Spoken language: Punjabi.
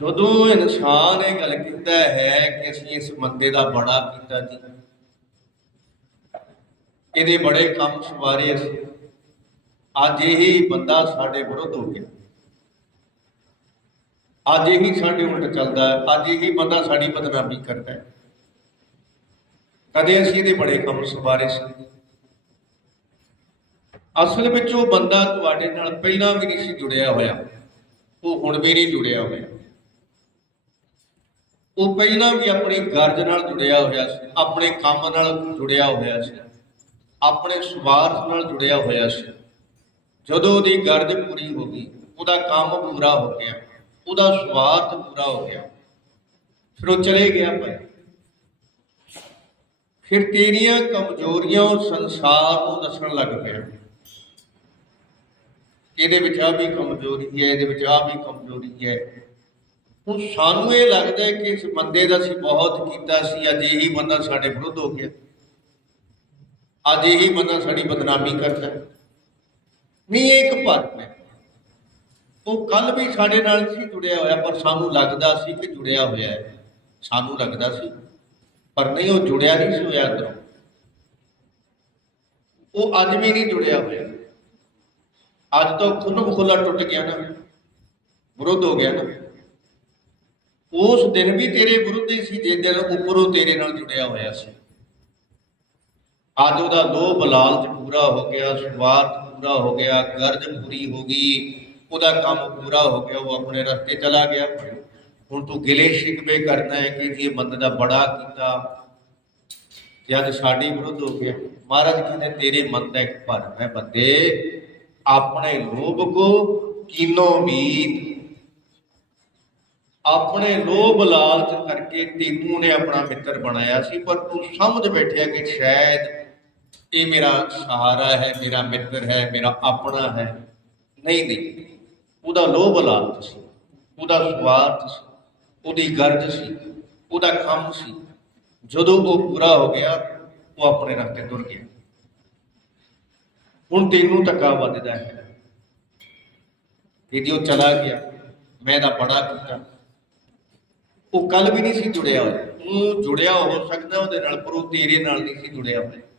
ਜਦੋਂ ਇਨਸਾਨ ਇਹ ਗੱਲ ਕਹਿੰਦਾ ਹੈ ਕਿ ਅਸੀਂ ਇਸ ਬੰਦੇ ਦਾ ਬੜਾ ਕੀਤਾ ਜੀ। ਇਹਦੇ ਬੜੇ ਕੰਮ ਸਵਾਰੇ ਅਸੀਂ। ਅੱਜ ਇਹੀ ਬੰਦਾ ਸਾਡੇ ਵਿਰੁੱਧ ਹੋ ਗਿਆ। ਅੱਜ ਇਹੀ ਸਾਡੇ ਉਲਟ ਚੱਲਦਾ ਹੈ। ਅੱਜ ਇਹੀ ਬੰਦਾ ਸਾਡੀ ਬਦਨਾਮੀ ਕਰਦਾ ਹੈ। ਕਦੇ ਅਸੀਂ ਇਹਦੇ ਬੜੇ ਕੰਮ ਸਵਾਰੇ ਸੀ। ਅਸਲ ਵਿੱਚ ਉਹ ਬੰਦਾ ਤੁਹਾਡੇ ਨਾਲ ਪਹਿਲਾਂ ਵੀ ਨਹੀਂ ਸੀ ਜੁੜਿਆ ਹੋਇਆ। ਉਹ ਹੁਣ ਵੀ ਨਹੀਂ ਜੁੜਿਆ ਹੋਇਆ। ਉਹ ਪਹਿਲਾਂ ਵੀ ਆਪਣੀ ਗਰਜ ਨਾਲ ਜੁੜਿਆ ਹੋਇਆ ਸੀ, ਆਪਣੇ ਕੰਮ ਨਾਲ ਜੁੜਿਆ ਹੋਇਆ ਸੀ, ਆਪਣੇ ਸਵਾਰਥ ਨਾਲ ਜੁੜਿਆ ਹੋਇਆ ਸੀ। ਜਦੋਂ ਉਹਦੀ ਗਰਜ ਪੂਰੀ ਹੋ ਗਈ, ਉਹਦਾ ਕੰਮ ਪੂਰਾ ਹੋ ਗਿਆ, ਉਹਦਾ ਸਵਾਰਥ ਪੂਰਾ ਹੋ ਗਿਆ, ਫਿਰ ਉਹ ਚਲੇ ਗਿਆ ਭਾਈ। ਫਿਰ ਤੇਰੀਆਂ ਕਮਜ਼ੋਰੀਆਂ ਉਹ ਸੰਸਾਰ ਨੂੰ ਦੱਸਣ ਲੱਗ ਪਿਆ। ਇਹਦੇ ਵਿੱਚ ਆ ਵੀ ਕਮਜ਼ੋਰੀ ਹੈ, ਇਹਦੇ ਵਿੱਚ ਆ ਵੀ ਕਮਜ਼ੋਰੀ ਹੈ। ਹੁਣ ਸਾਨੂੰ ਇਹ ਲੱਗਦਾ ਹੈ ਕਿ ਇਸ ਬੰਦੇ ਦਾ ਅਸੀਂ ਬਹੁਤ ਕੀਤਾ ਸੀ, ਅੱਜ ਇਹੀ ਬੰਦਾ ਸਾਡੇ ਵਿਰੁੱਧ ਹੋ ਗਿਆ। ਅੱਜ ਇਹੀ ਬੰਦਾ ਸਾਡੀ ਬਦਨਾਮੀ ਕਰਦਾ ਨਹੀਂ ਇਹ ਇੱਕ ਭਰਮ ਹੈ। ਉਹ ਕੱਲ ਵੀ ਸਾਡੇ ਨਾਲ ਸੀ ਜੁੜਿਆ ਹੋਇਆ, ਪਰ ਸਾਨੂੰ ਲੱਗਦਾ ਸੀ ਕਿ ਜੁੜਿਆ ਹੋਇਆ ਹੈ। ਸਾਨੂੰ ਲੱਗਦਾ ਸੀ, ਪਰ ਨਹੀਂ, ਉਹ ਜੁੜਿਆ ਨਹੀਂ ਸੀ ਹੋਇਆ ਅੰਦਰੋਂ। ਉਹ ਅੱਜ ਵੀ ਨਹੀਂ ਜੁੜਿਆ ਹੋਇਆ। ਅੱਜ ਤੋਂ ਖੁੱਲ੍ਹ ਖੁੱਲਾ ਟੁੱਟ ਗਿਆ ਨਾ। ਵਿਰੋਧ ਹੋ ਗਿਆ ਨਾ। ਉਸ ਦਿਨ ਵੀ ਤੇਰੇ ਵਿਰੁੱਧ ਹੀ ਸੀ ਜੇ ਦਿਨ ਉੱਪਰੋਂ ਤੇਰੇ ਨਾਲ ਜੁੜਿਆ ਹੋਇਆ ਸੀ। ਅੱਜ ਉਹਦਾ ਲੋਭ ਲਾਲਚ ਪੂਰਾ ਹੋ ਗਿਆ ਸਵਾਰਥ ਪੂਰਾ ਹੋ ਗਿਆ, ਗਰਜ ਪੂਰੀ ਹੋ ਗਈ, ਉਹਦਾ ਕੰਮ ਪੂਰਾ ਹੋ ਗਿਆ, ਉਹ ਆਪਣੇ ਰਸਤੇ ਚਲਾ ਗਿਆ। ਹੁਣ ਤੂੰ ਗਿਲੇ ਸ਼ਿਕਵੇ ਕਰਦਾ ਹੈ ਕਿ ਇਹ ਬੰਦੇ ਦਾ ਬੜਾ ਕੀਤਾ, ਤੇ ਅੱਜ ਸਾਡੀ ਵਿਰੁੱਧ ਹੋ ਗਿਆ। ਮਹਾਰਾਜ ਕਹਿੰਦੇ, ਤੇਰੇ ਮਨ ਦਾ ਇੱਕ ਭਰਮ ਹੈ ਬੰਦੇ, ਆਪਣੇ ਲੋਭ ਕੋ ਕੀਨੋ ਮੀਤ ਆਪਣੇ ਲੋਭ ਲਾਲਚ ਕਰਕੇ ਤੈਨੂੰ ਨੇ ਆਪਣਾ ਮਿੱਤਰ ਬਣਾਇਆ ਸੀ, ਪਰ ਤੂੰ ਸਮਝ ਬੈਠਿਆ ਕਿ ਸ਼ਾਇਦ ਇਹ ਮੇਰਾ ਸਹਾਰਾ ਹੈ, ਮੇਰਾ ਮਿੱਤਰ ਹੈ, ਮੇਰਾ ਆਪਣਾ ਹੈ। ਨਹੀਂ ਨਹੀਂ। ਉਹਦਾ ਲੋਭ ਲਾਲਚ ਸੀ, ਉਹਦਾ ਸਵਾਰਥ ਸੀ, ਉਹਦੀ ਗਰਜ ਸੀ, ਉਹਦਾ ਕੰਮ ਸੀ। ਜਦੋਂ ਉਹ ਪੂਰਾ ਹੋ ਗਿਆ, ਉਹ ਆਪਣੇ ਰਸਤੇ ਤੁਰ ਗਿਆ। ਹੁਣ ਤੈਨੂੰ ਧੱਕਾ ਵੱਜਦਾ ਹੈ। ਕਿ ਜੇ ਉਹ ਚਲਾ ਗਿਆ। ਮੈਂ ਤਾਂ ਬੜਾ ਕੀਤਾ। ਉਹ ਕੱਲ ਵੀ ਨਹੀਂ ਸੀ ਜੁੜਿਆ। ਹੋਇਆ ਉਹ ਜੁੜਿਆ ਹੋ ਸਕਦਾ ਉਹਦੇ ਨਾਲ ਪਰ ਉਹ ਤੇਰੇ ਨਾਲ ਨਹੀਂ ਸੀ ਜੁੜਿਆ। ਹੋਇਆ